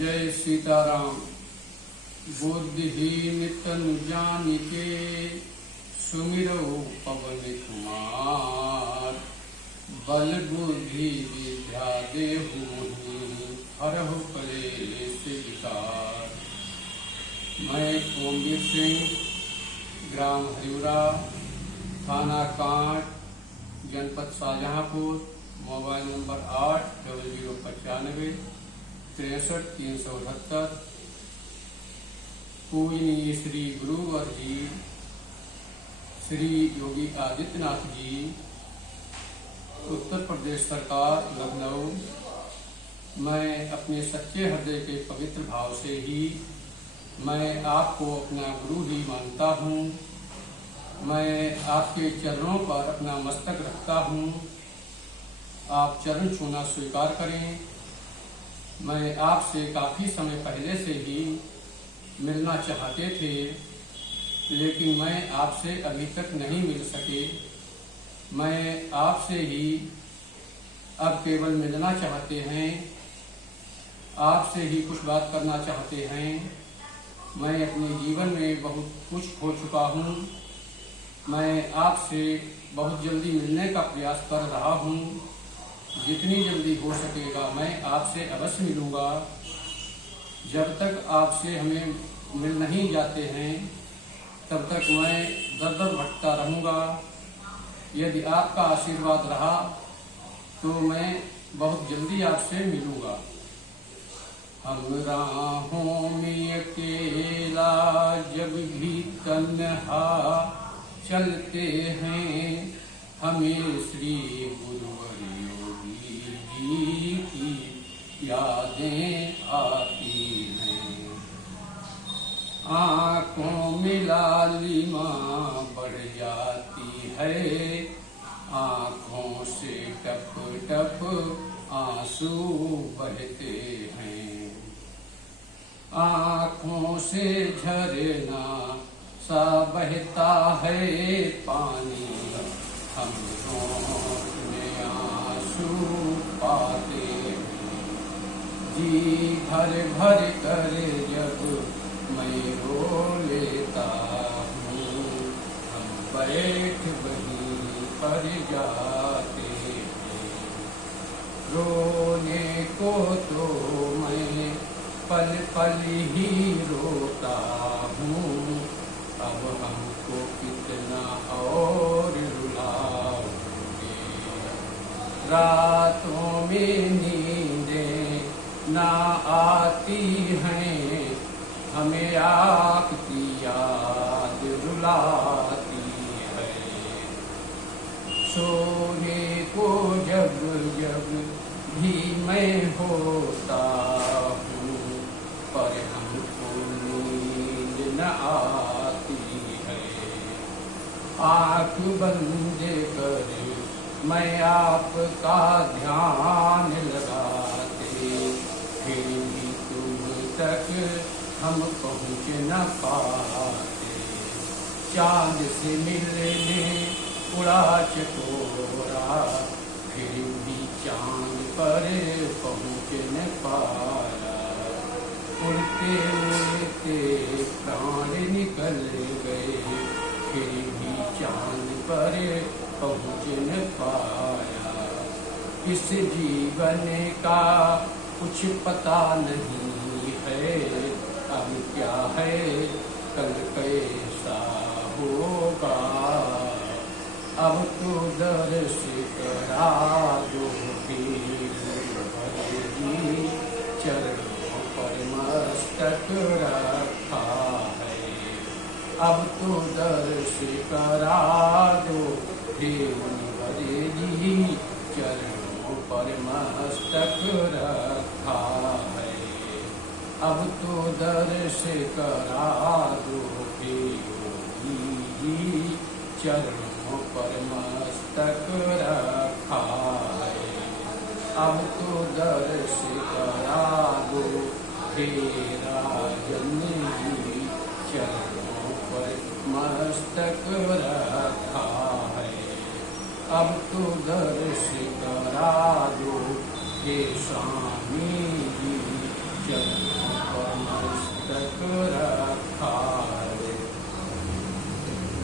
जय सीताराम। बुद्धिहीन तनु जानिके सुमिरो पवन कुमार। बल बुद्धि विद्या देहु हरहु कलेश विकार। मैं ओमवीर सिंह, ग्राम हरिपुरा, थाना कांट, जनपद शाहजहांपुर, मोबाइल नंबर 80095 63 378। पूजनीय श्री गुरुवर जी श्री योगी आदित्यनाथ जी, उत्तर प्रदेश सरकार, लखनऊ। मैं अपने सच्चे हृदय के पवित्र भाव से ही मैं आपको अपना गुरु ही मानता हूँ। मैं आपके चरणों पर अपना मस्तक रखता हूँ। आप चरण छूना स्वीकार करें। मैं आपसे काफ़ी समय पहले से ही मिलना चाहते थे, लेकिन मैं आपसे अभी तक नहीं मिल सके। मैं आपसे ही अब केवल मिलना चाहते हैं, आपसे ही कुछ बात करना चाहते हैं। मैं अपने जीवन में बहुत कुछ खो चुका हूँ। मैं आपसे बहुत जल्दी मिलने का प्रयास कर रहा हूँ। जितनी जल्दी हो सकेगा मैं आपसे अवश्य मिलूँगा। जब तक आपसे हमें मिल नहीं जाते हैं तब तक मैं दर दर भटकता रहूँगा। यदि आपका आशीर्वाद रहा तो मैं बहुत जल्दी आपसे मिलूँगा। हम राहों में अकेला जब भी तन्हा चलते हैं, हमें श्री गुरुवर योगी जी की यादें आती हैं। आँखों में लालिमा बढ़ जाती है, आँखों से टप टप आंसू बहते हैं। आँखों से झरना सा बहता है पानी, हम में आंसू पाते हैं। जी भर भर कर जब मैं रो लेता हूँ, हम बैठ वहीं पर जाते हैं। रोने को तो मैं पल पल ही रोता हूँ, अब हमको कितना और रुलाओगे। रातों में नींदें ना आती हैं, हमें आपकी याद रुलाती है। सोने को जब जब भी मैं होता हूँ, पर हमको नींद न आती है। आँख बंद कर मैं आपका ध्यान लगाते, फिर भी तुम तक हम पहुँच न पाते। चाँद से मिलने उड़ा चकोरा, फिर भी चाँद पर पहुँच न पाया। उड़ते उड़ते प्राण निकल गए, फिर भी चाँद पर पहुँच न पाया। इस जीवन का कुछ पता नहीं है, अब क्या है कल कैसा होगा। अब तो दर्श करा दो चरणों पर मस्तक रखा है। अब तो दर्श करा दो गुरुवर जी, चरणों पर मस्तक रखा है। अब तो दर्श करा दो योगी जी, चरणों पर मस्तक रखा है। अब तो दर्श करा दो राजन जी, चरणों पर मस्तक रखा है। अब तो दर्श करा दो हे स्वामी जी, चरणों